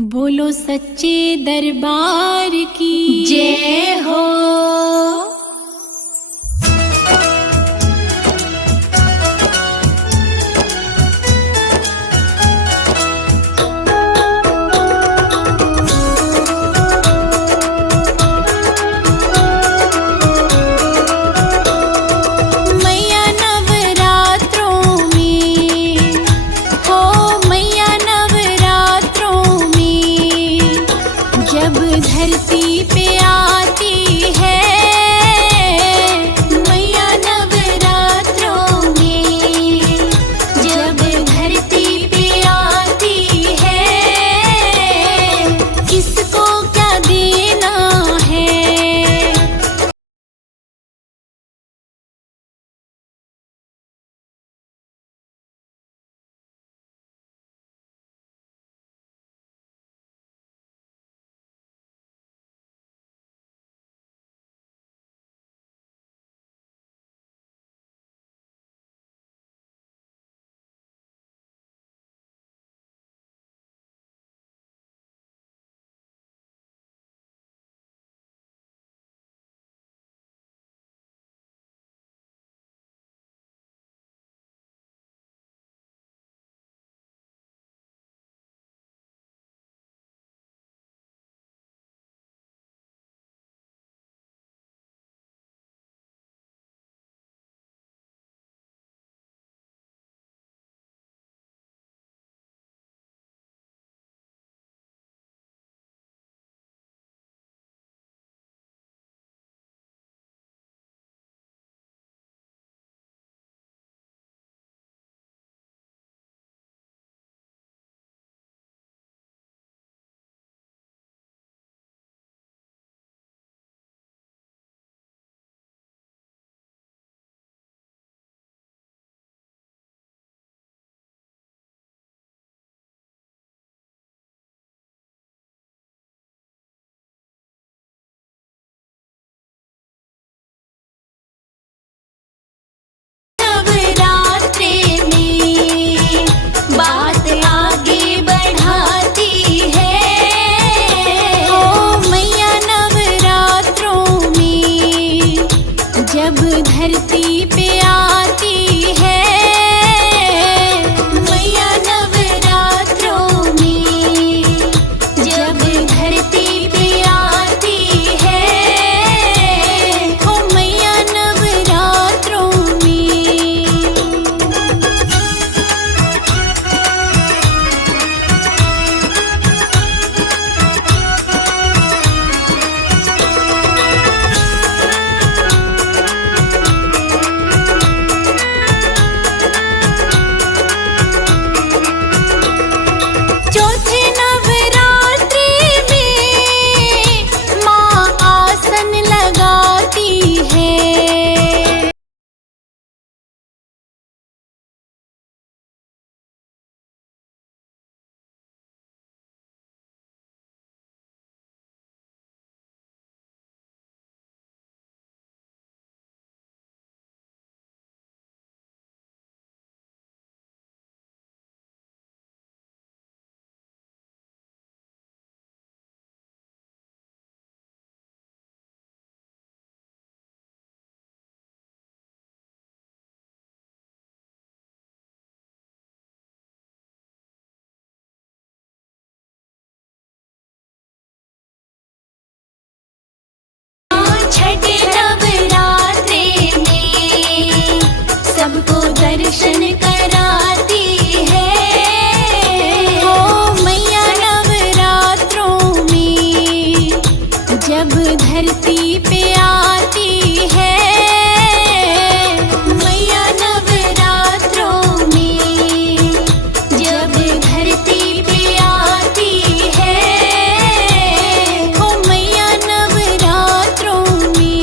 बोलो सच्चे दरबार की जय हो। धरती पे आती है मैया नवरात्रों में, जब धरती पे आती है किसको क्या देना है। जब धरती पे आती है मैया नवरात्रों में, जब धरती पे आती है हो मैया नवरात्रों में। सबको दर्शन कराती है ओ मैया नवरात्रों में, जब धरती पे आती है मैया नवरात्रों में, जब धरती पे आती है ओ मैया नवरात्रों में।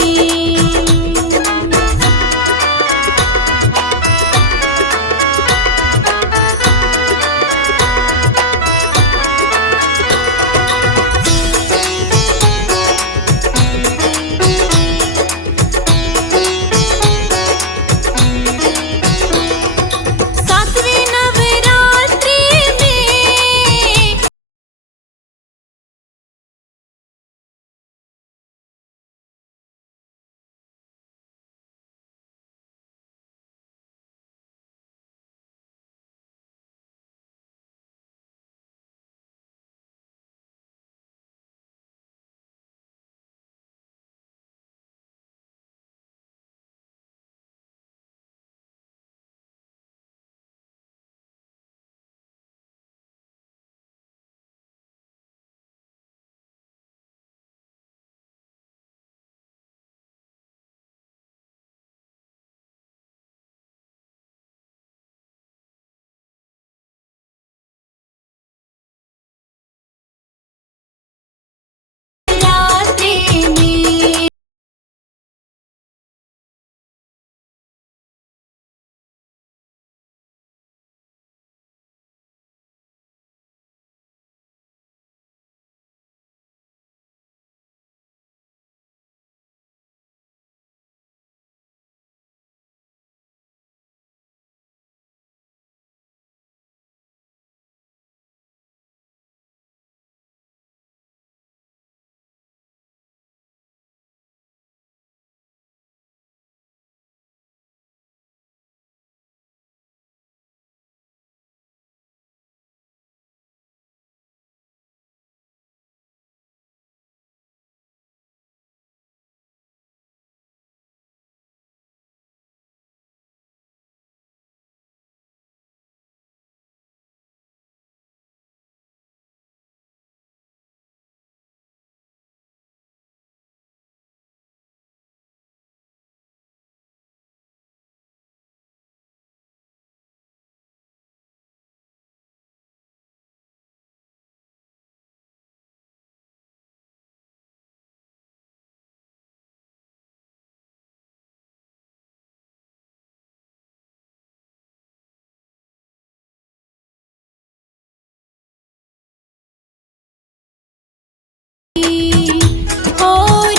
हो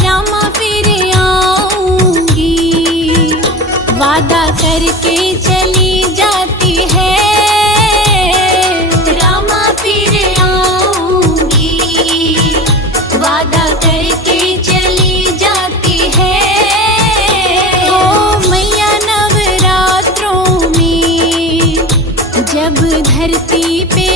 रामा फिर आऊंगी, वादा करके चली जाती है। रामा फिर आऊंगी, वादा करके चली जाती है। ओ मैया नवरात्रों में जब धरती पे